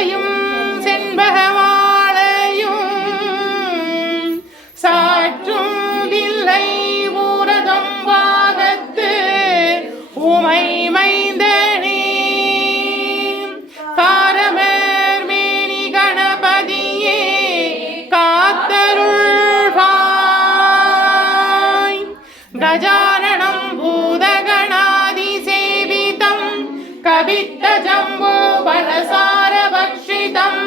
மாலையும் செண்பகமாலையும் சாற்றும் தில்லை ஊரதம் வாகத்து உமை மைந்தனே காரமர் மேனி கணபதியே காத்தருள்வாய் கஜானனம் பூதகணாதி சேவிதம் கவித்த ஜம்போ பலசார பக்ஷிதம்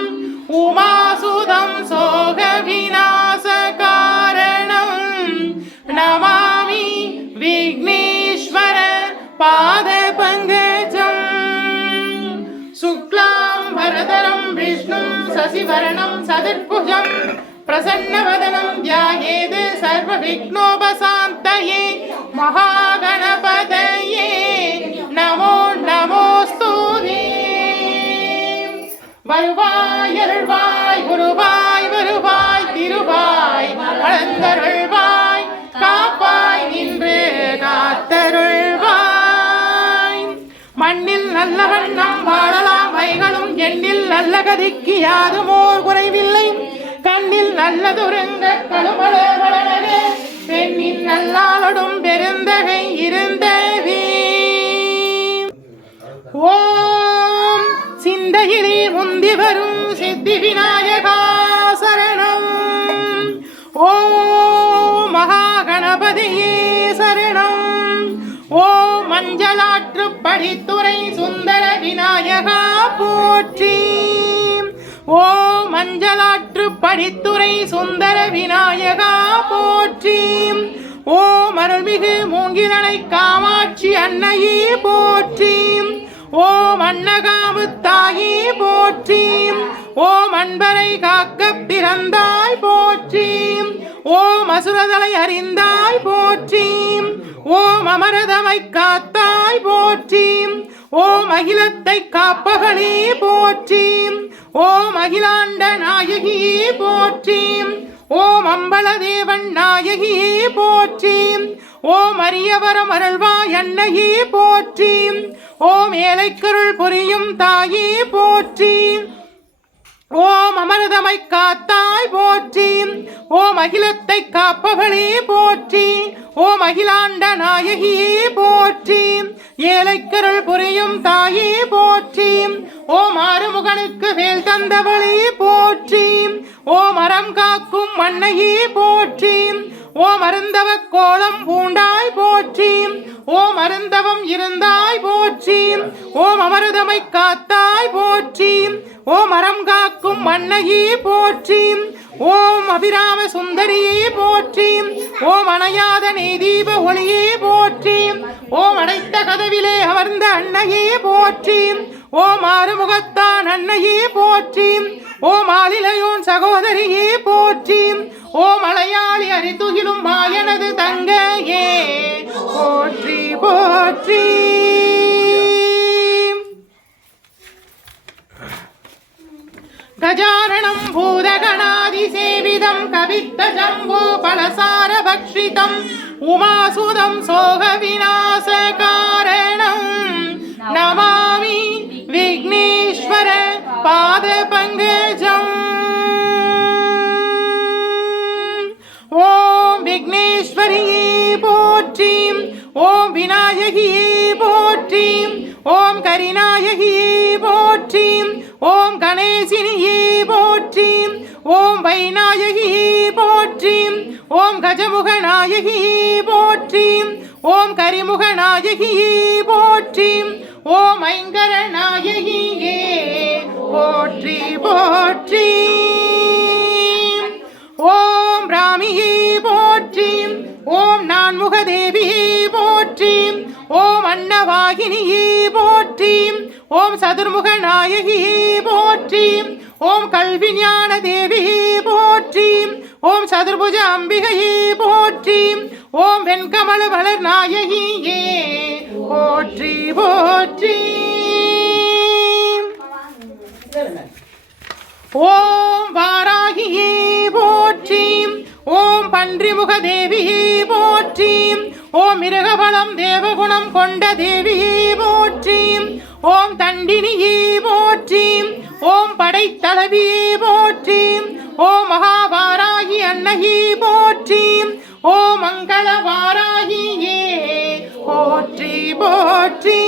உமாசுதம் சோக விநாச காரணம் நமாமி விக்னேஸ்வர பாத பங்கஜம் சுக்லாம் வரதரம் விஷ்ணும் சசிவரணம் சதுர்புஜம் பிரசன்னவதனம் த்யாயேத் சர்வ விக்னோபசாந்தயே மகாகணபதயே நமோ நமோஸ்துதே வருவாய் அருள்வாய் குருவாய் வருவாய் திருவாய் வளர்ந்தருள்வாய் காப்பாய் நின்று காத்தருள்வாய் மண்ணில் நல்லவன் நம் வாழலாம் வைகளும் எண்ணில் நல்ல கதிக்கு யாதுமோர் குறைவில்லை கண்ணில் நல்லதுருங்க கழுமல வளரே பெண்ணின் நல்லாளடும் பெருந்தகை இருந்தவே ஓம் சிந்தையிலே முந்தி வரும் சித்தி விநாயகா சரணம் ஓம் மகாகணபதியே சரணம் ஓம் மஞ்சளாற்று படித்துறை சுந்தர விநாயகா போற்றி ஓம் மஞ்சளாற்று படித்துறை சுந்தர விநாயகா போற்றி ஓம் அருள்மிகு மூங்கிலனை காமாட்சி அன்னையே போற்றி ஓம் அன்னகாவு தாயே போற்றி ஓம் அன்பரை காக்க பிறந்தாய் போற்றி ஓம் அசுரதலை அறிந்தாய் போற்றி ஓம் அமரதமை காத்தாய் போற்றி ஓம் அகிலத்தை காப்பகனே போற்றி ஓம் அகிலாண்ட நாயகியே போற்றி ஓம் அம்பலதேவன் நாயகியே போற்றி ஓம் அரியவரம் அருள்வாய் அன்னையே போற்றி ஓம் ஏழைக்கருள் புரியும் தாயே போற்றி ஓம் அமரதமை காத்தாய் போற்றி ஓம் அகிலத்தை காப்பவளே போற்றி ஓம் அகிலாண்ட நாயகியே போற்றி ஏழைக்கருள் புரியும் தாயே போற்றி ஓம் ஆறுமுகனுக்கு வேல் தந்தவளே போற்றி ஓம் அறம் காக்கும் அன்னையே போற்றி ஓம் அருந்தவ கோலம் பூண்டாய் போற்றி ஓம் அருந்தவம் இருந்தாய் போற்றி ஓம் அமரதமை காத்தாய் போற்றி ஓம் அறம் காக்கும் அன்னையே போற்றி ஓம் அபிராம சுந்தரியே போற்றி ஓம் அணையாத நெய்தீப ஒளியே போற்றி ஓம் அடைத்த கதவிலே அமர்ந்த அன்னையே போற்றி ஓம் ஆறுமுகத்தான் அன்னையே போற்றி ஓம் ஆளிலையோன் சகோதரியே போற்றி ஓம் அலையாளி அறிதுகிலும் மாயனது தங்கையே போற்றி போற்றி கஜானனம் பூதகணாதி சேவிதம் கவித்த ஜம்போ பலசார பக்ஷிதம் உமாசுதம் சோக விநாச காரணம் நமாமி விக்னேஸ்வர பாத பங்கஜம் ஓம் விக்னேஸ்வரியே போற்றி ஓம் விநாயகியே போற்றி ஓம் கரிநாயகியே போற்றி ஓம் கணேசினியே போற்றி ஓம் வைநாயகியே போற்றி ஓம் கஜமுக நாயகியே போற்றி ஓம் கரிமுக நாயகியே போற்றி ஓம் ஐங்கர நாயகியே போற்றி போற்றி ஓம் ராமியே போற்றி ஓம் நான்முக தேவியே போற்றி ஓம் அன்னவாகினியே போற்றி ஓம் சதுர்முக நாயகியே போற்றி ஓம் கல்வி ஞான தேவியே போற்றி ஓம் சதுர்புஜ அம்பிகையே போற்றி ஓம் வெண்கமல மலர் நாயகியே போற்றி போற்றி ஓம் வாராகியே போற்றி ஓம் பன்றிமுக தேவியே போற்றி ஓம் மிருகபலம் தேவகுணம் கொண்ட தேவியே போற்றி ஓம் தண்டினியே போற்றி ஓம் படைத்தளவியே போற்றி. ஓம் மகாவாராகி அன்னையே போற்றி. ஓம் மங்களவாராகியே போற்றி போற்றி.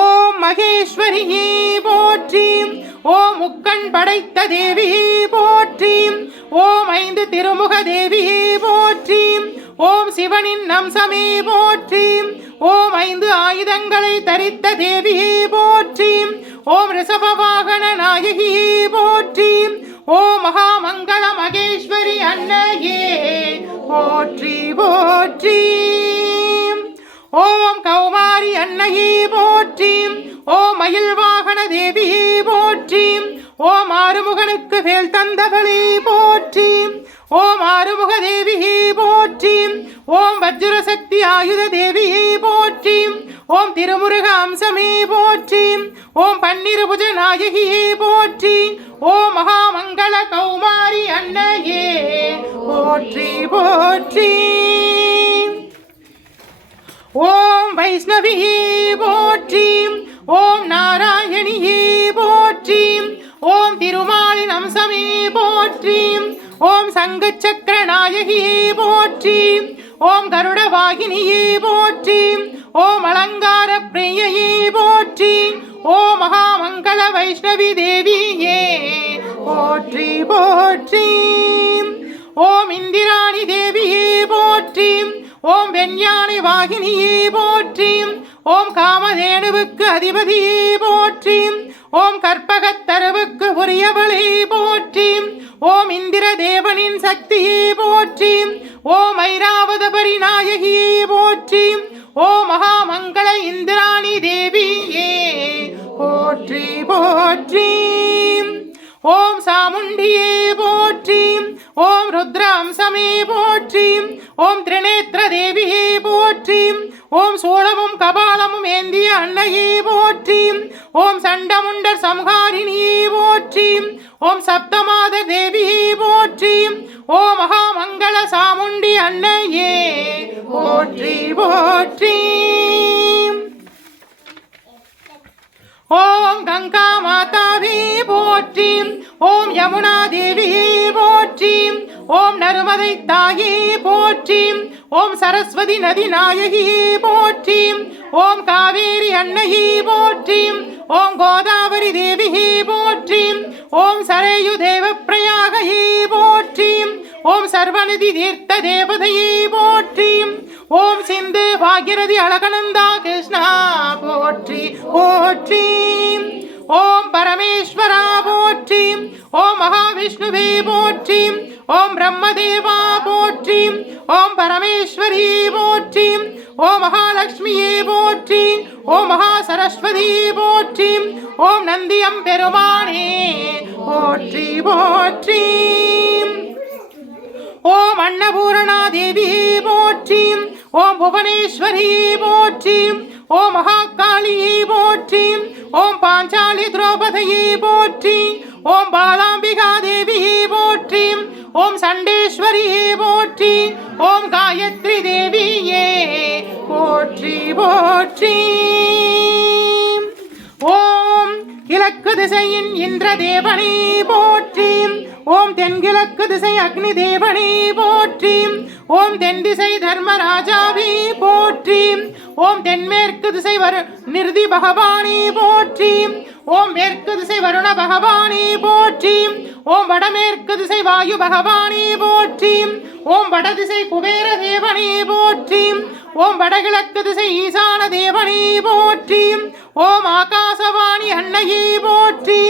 ஓம் மகேஸ்வரியே போற்றி. ஓம் முக்கண் படைத்த தேவியே போற்றி. ஓம் 5 திருமுக தேவியே போற்றி. ஓம் சிவனின் அம்சமே போற்றி. ஓம் 5 ஆயுதங்களை தரித்த தேவியே போற்றி. ஓம் ரிஷப வாகன நாயகியே போற்றி. ஓம் மகாமங்கள மகேஸ்வரி அன்னையே போற்றி போற்றி. ஓம் கௌமாரி அன்னையே போற்றி. ஓம் மயில் வாகன தேவியே போற்றி. ஓம் ஆறுமுகனுக்கு வேல் தந்தவளே போற்றி. ஓம் ஆறுமுக தேவியே போற்றி. ஓம் வஜ்ரசக்தி ஆயுத தேவியே போற்றி. ஓம் திருமுருக அம்சமே போற்றி. ஓம் பன்னிருபுஜ நாயகியே போற்றி. ஓம் மகாமங்கள கௌமாரி அன்னையே போற்றி போற்றி. ஓம் வைஷ்ணவியே போற்றி. ஓம் நாராயணியே போற்றி. ஓம் திருமாலின் அம்சமே போற்றி. ஓம் சங்கு சக்கர நாயகியே போற்றி. ஓம் கருட வாகினியே போற்றி. ஓம் அலங்கார பிரியையே போற்றி. ஓம் மகாமங்கள வைஷ்ணவி தேவியே போற்றி போற்றி. ஓம் இந்திராணி தேவியே போற்றி. ஓம் வெண்யானை வாகினியே போற்றி. ஓம் காமதேனுவுக்கு அதிபதியே போற்றி. ஓம் கற்பகத்தருவுக்கு உரியவளே போற்றி. ஓம் இந்திர தேவனின் சக்தியே போற்றி. ஓம் ஐராவதபரி நாயகியே போற்றி. ஓம் மகாமங்கள இந்திராணி தேவியே போற்றி போற்றி. ஓம் சாமுண்டியே போற்றி. ஓம் ருத்ர அம்சமே போற்றி. ஓம் திரிநேத்திர தேவியே போற்றி. ஓம் சூளமும் கபாலமும் ஏந்திய அன்னையே போற்றி. ஓம் சண்டமுண்டர் சம்ஹாரிணியே போற்றி. ஓம் சப்தமாத தேவியே போற்றி. ஓம் மகாமங்கள சாமுண்டி அன்னையே போற்றி போற்றி. ஓம் கங்கா மாதாவே போற்றி. ஓம் யமுனா தேவியே போற்றி. ஓம் நர்மதை தாயே போற்றி. ஓம் சரஸ்வதி நதி நாயகியே போற்றி. ஓம் காவேரி அன்னையே போற்றி. ஓம் கோதாவரி தேவியே போற்றி. ஓம் சரயு தேவ பிரயாகையே போற்றி. ஓம் சர்வநிதி தீர்த்த தேவதையே போற்றி. ஓம் சிந்து பாகிரதி அழகனந்தா கிருஷ்ணா போற்றி போற்றி. ஓம் பரமேஸ்வரா போற்றி. ஓம் மகாவிஷ்ணுவே போற்றி. ஓம் பிரம்மதேவா போற்றி. ஓம் பரமேஸ்வரி போற்றி. ஓம் மகாலட்சுமியே போற்றி. ஓம் மகா சரஸ்வதி போற்றி. ஓம் நந்தியம் பெருமானே போற்றி போற்றி. ஓம் அன்னபூரணா தேவியே போற்றி. ஓம் புவனேஸ்வரி போற்றி. ஓம் மகாகாளியே போற்றி. ஓம் பாஞ்சாலி திரௌபதியே போற்றி. ஓம் பாலாம்பிகா தேவியே போற்றி. ஓம் சண்டேஸ்வரியே போற்றி. ஓம் காயத்ரி தேவியே போற்றி போற்றி. ஓம் கிழக்கு திசையின் இந்திர தேவனே போற்றி. ஓம் தென்கிழக்கு திசை அக்னி தேவனே போற்றி. ஓம் தென் திசை தர்மராஜாவே போற்றி. ஓம் தென்மேற்கு திசை நிருதி பகவானே போற்றி. ஓம் மேற்கு திசை வருண பகவானே போற்றி. ஓம் வடமேற்கு திசை வாயு பகவானே போற்றி. ஓம் வடதிசை குபேர தேவனே போற்றி. ஓம் வடகிழக்கு திசை ஈசான தேவனே போற்றி. ஓம் ஆகாசவாணி அன்னையே போற்றி.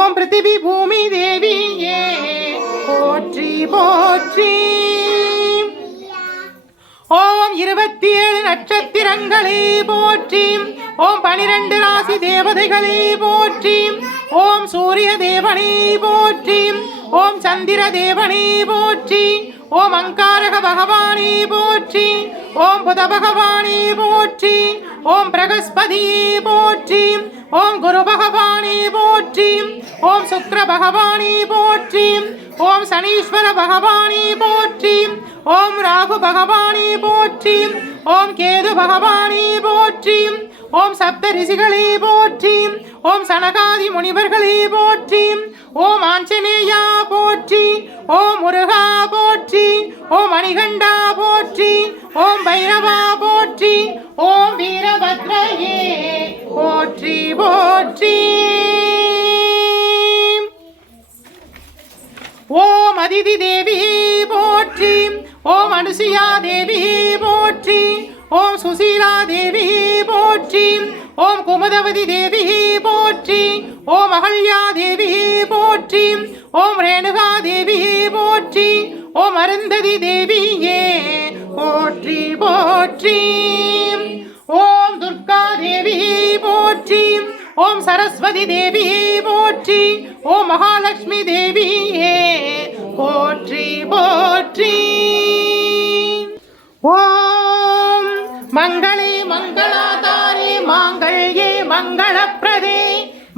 ஓம் பிருத்திவி பூமி தேவியே போற்றி போற்றி. ஓம் 27 நட்சத்திரங்களே போற்றி. ஓம் 12 ராசி தேவதைகளே போற்றி. ஓம் சூரிய தேவனே போற்றி. ஓம் சந்திர தேவனே போற்றி. ஓம் அங்காரக பகவானே போற்றி. ஓம் புத பகவானே போற்றி. ஓம் பிரகஸ்பதியே போற்றி. ஓம் குரு பகவானே போற்றி. ஓம் சுக்ர பகவானே போற்றி. ஓம் சனீஸ்வர பகவானே போற்றி. ஓம் ராகு பகவானே போற்றி. ஓம் கேது பகவானே போற்றி. ஓம் சப்த ரிஷிகளே போற்றி, ஓம் சனகாதி முனிவர்களே போற்றி, ஓம் ஆஞ்சநேயா போற்றி, ஓம் முருகா போற்றி, ஓம் மணிகண்டா போற்றி, ஓம் பைரவா போற்றி, ஓம் வீரபத்ரையே போற்றி போற்றி. ஓம் அதிதி தேவி போற்றி, ஓம் அனுசுயா தேவி போற்றி, ஓம் சுசீலா தேவி போற்றி, ஓம் குமுதவதி தேவி போற்றி, ஓம் அகல்யா தேவி போற்றி, ஓம் ரேணுகா தேவி போற்றி, ஓம் அருந்ததி தேவியே போற்றி போற்றி. ஓம் துர்கா தேவி போற்றி, ஓம் சரஸ்வதி தேவி போற்றி, ஓம் மகாலட்சுமி தேவியே போற்றி போற்றி. ஓம் மங்களே மங்களாதாரே மாங்கல்யே மங்களப்ரதே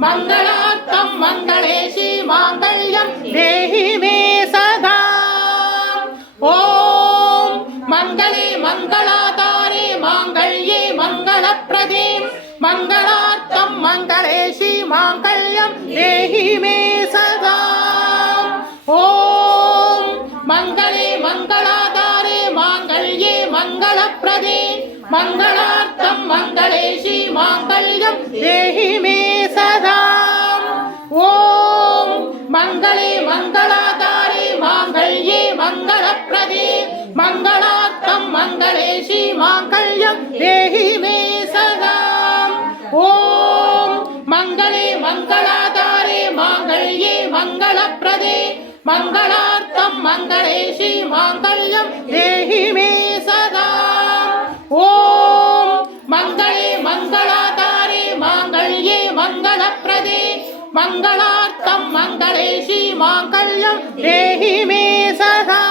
மங்களார்த்தம் மங்களேஷி மாங்கல்யம் தேஹி மே சதா. ஓம் மங்களே மங்களாதாரே மாங்கல்யே மங்களப்ரதே மங்களார்த்தம் மங்களேஷி மாங்கல்யம் தேஹி மே சதா. ஓம் மங்களே மங்களாதாரே மாங்கல்யே மங்களப்ரதே மங்களார்த்தம் மங்களேஷி மாங்கல்யம் தேஹி மே சதா. ஓம் மங்களே மங்களாதாரே மாங்கல்யே மங்களப்ரதே மங்களார்த்தம் மங்களேஷி மாங்கல்யம் தேஹி மே சதா. ஓம் மங்களே மங்களாதாரே மாங்கல்யே மங்களப்ரதே மங்களார்த்தம் மங்களேஷி மாங்கல்யம் தேஹி மே சதா. ஓம் மங்களே மங்களாதாரே மாங்கல்யே மங்களப்ரதே மங்களார்த்தம் மங்களேஷி மாங்கல்யம் தேஹி மே சதா.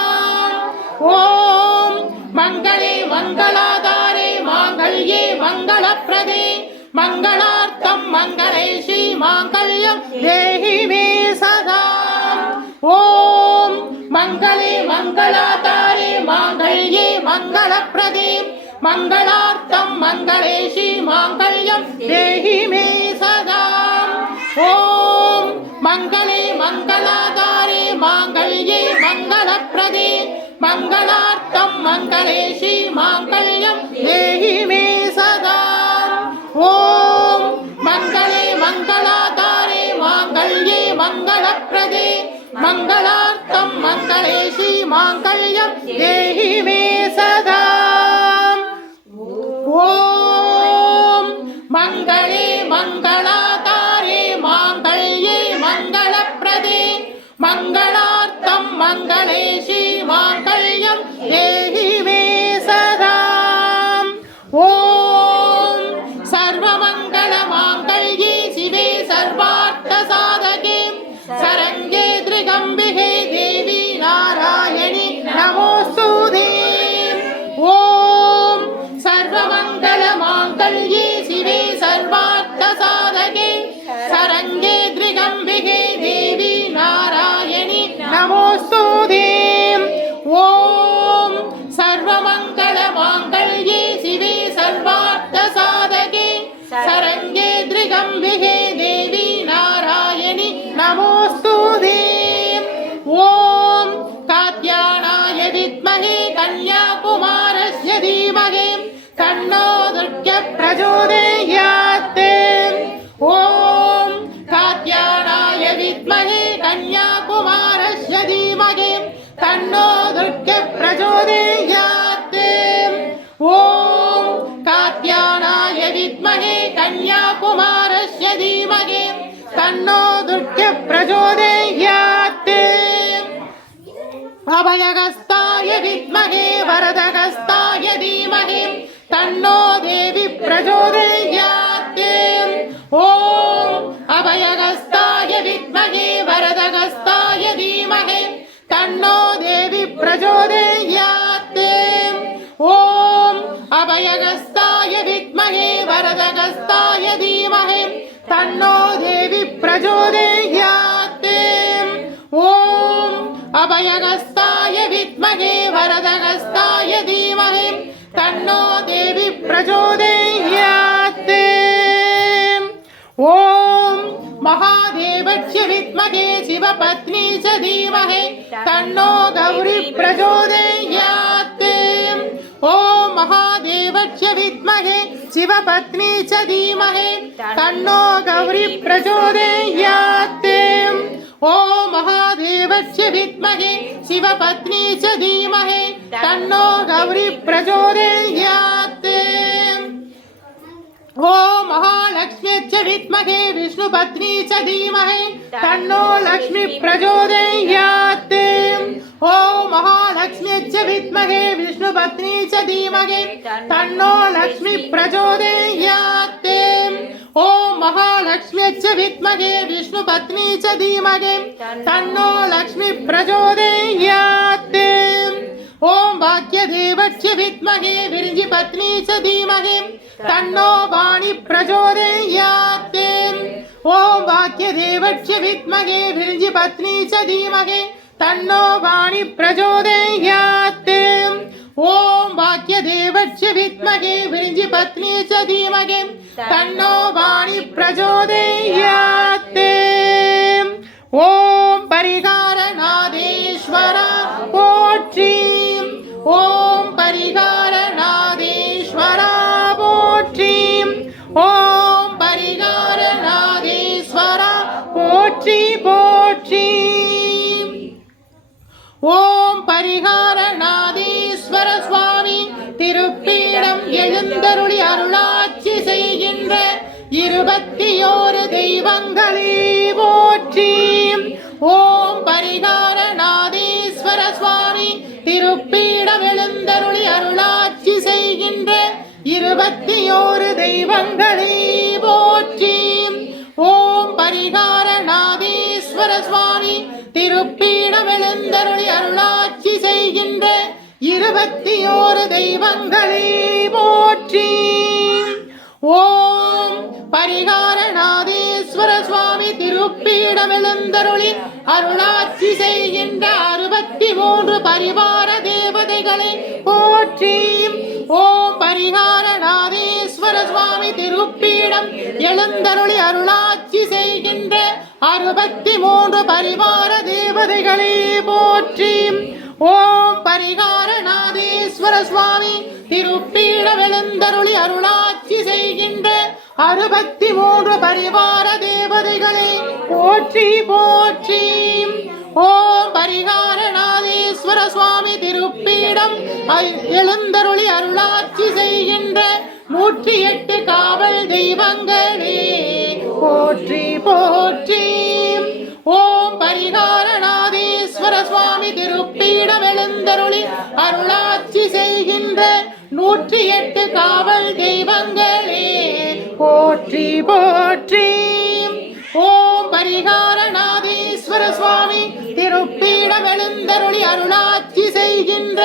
ஓம் மங்களே மங்களாதாரே மாங்கல்யே மங்களப்ரதே மங்களார்த்தம் மங்களேஷி மாங்கல்யம் தேஹி மே சதா. ஓம் மங்களே மங்களாதாரே மாங்கல்யே மங்களப்ரதே மங்களார்த்தம் மங்களேஷி மாங்கல்யம் தேஹி மே சதா. ஓம் மங்களே மங்களாதாரே மாங்கல்யே மங்களப்ரதே மங்களார்த்தம் மங்களேஷி மாங்கல்யம் தேஹி மே சதா. ஓம் மங்களே மங்களாதாரே மாங்கல்யே மங்களப்ரதே மங்களார்த்தம் மங்களேஷி மாங்கல்யம் தேஹி மே சதா. ஓம் மங்களே மங்களாதாரே மாங்கல்யே மங்களப்ரதே மங்களார்த்தம் மங்களேஷி மாங்கல்யம் தேஹி மே சதா. ஓம் சர்வமங்கள மாங்கல்யே சிவே சர்வார்த்த சாதகே சரண்யே திரிகம்பிகே தேவி நாராயணி நமோஸ்துதே. ஓம் சர்வமங்கள மாங்கல்யே சிவே சர்வார்த்த சாதகே சரண்யே திரிகம்பிகே தேவி நாராயணி நமோஸ்துதே. ஓம் சர்வமங்கள மாங்கல்யே சிவே சர்வார்த்த சாதகே சரண்யே திரிகம்பிகே தேவி நாராயணி நமோஸ்துதே. ஓம் காத்யாயனாய வித்மஹே கன்யாகுமாரஸ்ய தீமஹி தன்னோ துர்கா பிரச்சோதயாத். ஓம் காத்யாயனாய வித்மஹே கன்யாகுமாரஸ்ய தீமஹி தன்னோ துர்கா பிரச்சோதயாத். ஓம் காத்யாயனாய வித்மஹே கன்யாகுமாரஸ்ய தீமஹி தன்னோ துர்கா பிரச்சோதயாத். அபயகஸ்தாய வித்மஹே வரதகஸ்தாய தீமஹி தன்னோ தேவி பிரச்சோதயாத். ஓம் அபயகஸ்தாய வித்மஹே வரதகஸ்தாய தீமஹி தன்னோ தேவி பிரச்சோதயாத். ஓம் அபயகஸ்தாய வித்மஹே வரதகஸ்தாய தீமஹி தன்னோ தேவி பிரச்சோதயாத். ஓம் அபயகஸ்தாய வித்மஹே வரதகஸ்தாய தீமஹி தன்னோ தேவி பிரச்சோதயாத். गौरी प्रचोदयात्। ओम महादेवस्य विद्महे शिवपत्नी च धीमहि तन्नो गौरी प्रचोदयात्। ओम महादेवस्य विद्महे शिवपत्नी च धीमहि तन्नो गौरी प्रचोदयात्। ओम महालक्ष्मी च विद्महे विष्णुपत्नी च धीमहि तन्नो लक्ष्मी प्रचोदयात्। ओम महालक्ष्मी च विद्महे विष्णुपत्नी च धीमहि तन्नो लक्ष्मी प्रचोदयात्। ओम महालक्ष्मी च विद्महे विष्णुपत्नी च धीमहि तन्नो लक्ष्मी प्रचोदयात्। ओम भाग्यदेवस्य विद्महे विरंजिपत्नी च धीमहि तन्नो वाणी प्रचोदयात्। ओम भाग्यदेवस्य विद्महे विरंजिपत्नी च धीमहि तन्नो वाणी प्रचोदयात्। ओम भाग्यदेवस्य विद्महे विरंजिपत्नी च धीमहि तन्नो वाणी प्रचोदयात्। ओम परिहारनाथेश्वर पोற்றி। ओम परिहारनाथेश्वर पोற்றி। ओम परिहारनाथेश्वर पोற்றி पोற்றி। ओम परिहारनाथेश्वर स्वामी திருப்பீடம் எழுந்தருளி அருளாட்சி செய்கின்ற 21 தெய்வங்களே போற்றி। ஓம் பரிகாரநாதேஸ்வர சுவாமி திருப்பீடம் எழுந்தருளி அருளாட்சி செய்கின்ற 21 தெய்வங்களே போற்றி। ஓம் பரிகாரநாதேஸ்வர சுவாமி திருப்பீடம் எழுந்தருளி அருளாட்சி செய்கின்ற 21 தெய்வங்களே போற்றி। ஓம் பரிகாரநாதேஸ்வர சுவாமி திருப்பீடம் எழுந்தருளி அருளாட்சி செய்கின்ற 63 பரிவார தேவதைகளை போற்றி। ஓம் பரிகாரநாதேஸ்வர சுவாமி திருப்பீடம் எழுந்தருளி அருளாட்சி செய்கின்ற 63 பரிவார தேவதைகளை போற்றி। ஓம் பரிகாரநாதேஸ்வர சுவாமி திருப்பீடம் எழுந்தருளி அருளாட்சி செய்கின்ற 63 பரிவார தேவதைகளை போற்றி போற்றி। ஓம் பரிகாரநாதேஸ்வர சுவாமி திருப்பீடம் எழுந்தருளி அருளாட்சி செய்கின்ற 108 காவல் தெய்வங்களே போற்றி போற்றி। ஓம் பரிகாரநாதேஸ்வர சுவாமி திருப்பீடம் எழுந்தருளி அருளாட்சி செய்கின்ற 108 காவல் தெய்வங்களே போற்றி போற்றி। ஓம் பரிகாரநாதேஸ்வர சுவாமி திருப்பீடம் எழுந்தருளி அருளாட்சி செய்கின்ற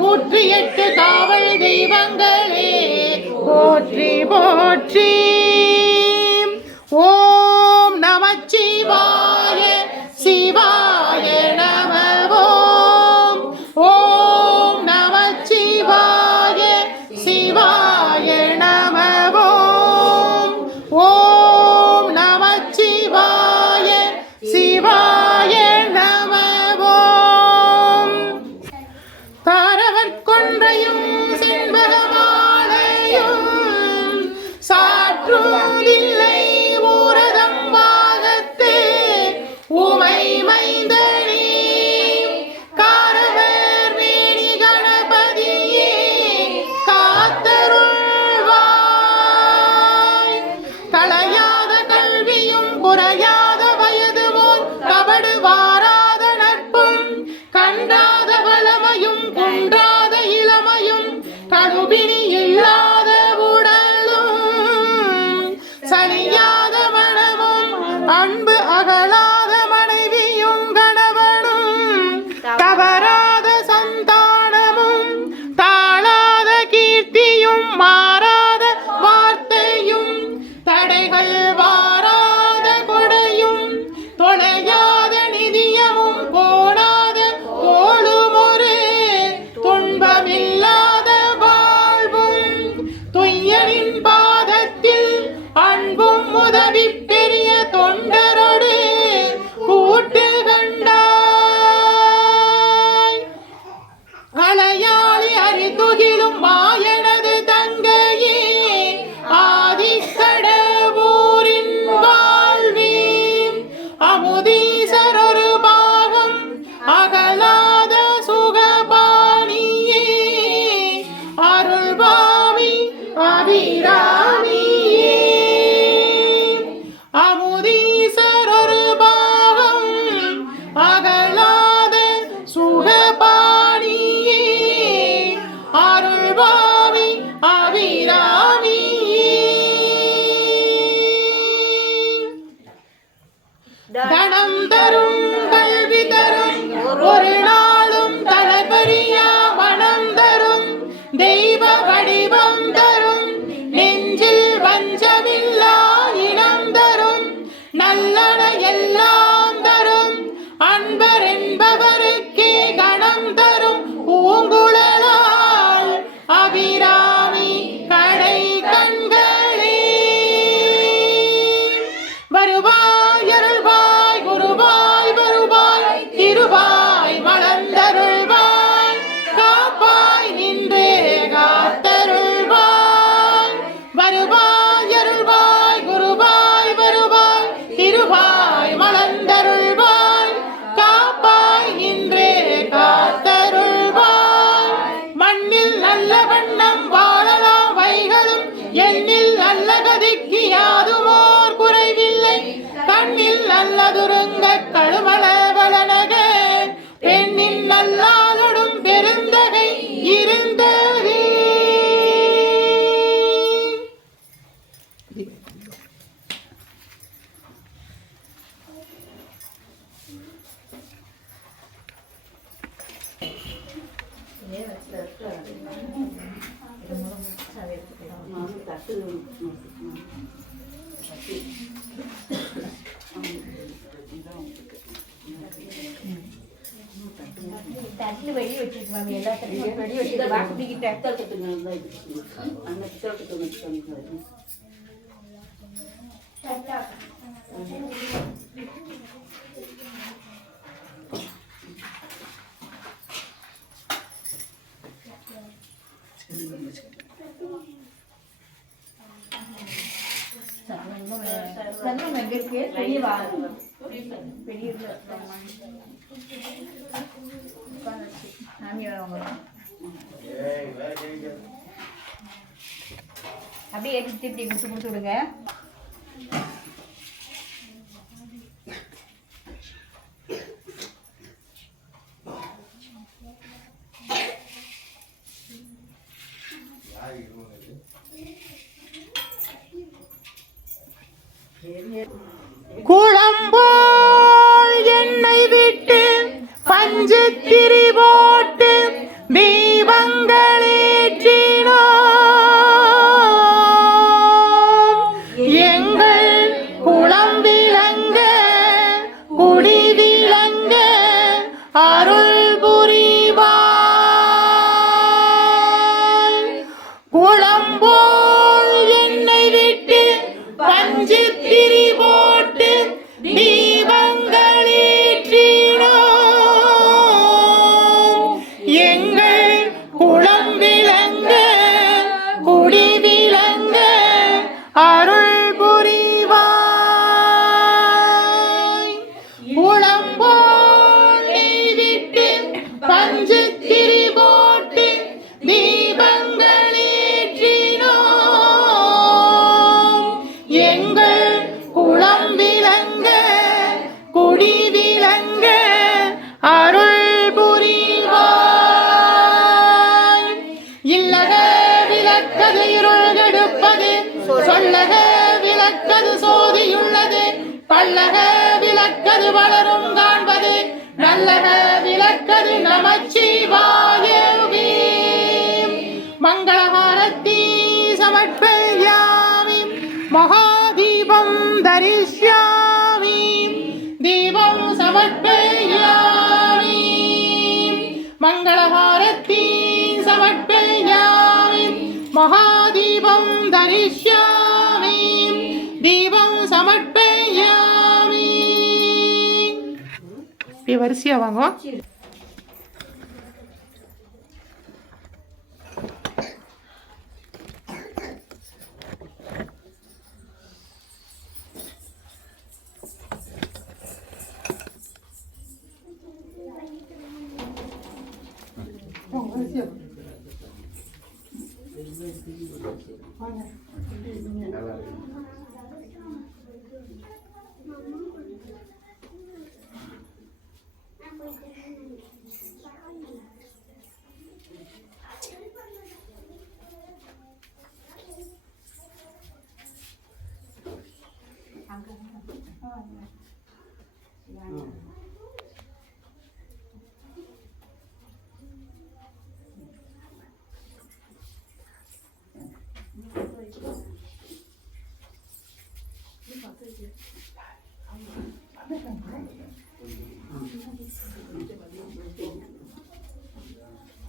108 காவல் தெய்வங்களே போற்றி போற்றி। ஓம் நமச்சிவாய சிவாய நம ஓம்। ஓம் நமச்சிவாய சிவாய நம ஓம்। ஓம் நமச்சிவாய சிவாய நம ஓம்। தாரவர்கொன்றையும் செண்பகமாலையும் சாற்றுதில்லை ஊரதம் வாகத்தே உமை மைந்தனே காரவர் வேணி கணபதியே காத்தருள்வாய்। களையாத கல்வியும் குறையாத வயது போல் கபடு வாராத நட்பும் கண்டாத வளமையும் குன்றாத இளமையும் கடுபினி இல்லாத உடலும் சலியாத மனமும் அன்பு அகலாத மனைவியும் கணவனும் தவறாத சந்தானமும் தாழாத கீர்த்தியும் மாறாத வார்த்தையும் தடைகள் வாராத கொடையும் தொலையாத நிதியமும் கோடாத கோளுமொரு துன்பமில்லாத வாழ்வும் துய்யனின் பாதத்தில் அன்பும் உதவி பெரிய தொண்டரோடு கூட்டு கண்டாய்। கல்விக்கு யாதுமோர் குறைவில்லை கண்ணில் நல்லதுருங்க கழுமல வளனக பெண்ணின் நல்லாளொடும் பெருந்தகை இருந்ததே. தட்டு வெளியே வச்சுட்டு மாமி எல்லாத்தையும் வெளியே வச்சுட்டு வாக்கிக்கிட்ட சன்னம் எங்க இருக்கு வெளியே வா வெளியே அப்படியே எடுத்து இப்படி கொடுத்து கொடுத்து விடுங்க. குளம்போல் என்னை விட்டு பஞ்சு திரி போட்டு தீபங்களேற்றினோம் எங்கள் குளம் விளங்க குடி விளங்க அருள் புரிவாய். குளம்போல் என்னை விட்டு பஞ்சு திரி போட்டு தீபங்களேற்றினோம் எங்கள் குளம் விளங்க குடி விளங்க அருள் புரிவாய். குளம்போல் விட்டு பஞ்சு திரி போட்டு தீபங்களேற்றினோம் எங்கள் குளம் விளங்க குடி விளங்க அருள் புரிவாய். இல்லக விளக்கது இருள் கெடுப்பது சொல்லக விளக்கது சோதியுள்ளது பல்லக விளக்கது வளரும் காண்பது நல்லக விளக்கது நமச்சிவாயவே. மங்களஹாரத்தி சமர்ப்பயாமி மகாதீபம் தரிஷ்யாமி தீபம் சமர்ப்பயாமி மங்களஹாரத்தி சமர்ப்பயாமி மகாதீபம் தரிஷ்யாமி தீபம் சமர்ப்பயாமி. வரிசையா வாங்க.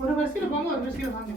ஒரு வரிசையில் போங்க, ஒரு வரிசையில் வாங்க.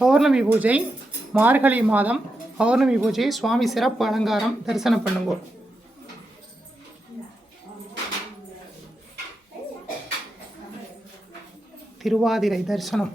பௌர்ணமி பூஜை மார்கழி மாதம் பௌர்ணமி பூஜை சுவாமி சிறப்பு அலங்காரம் தரிசனம் பண்ணுங்க. திருவாதிரை தரிசனம்.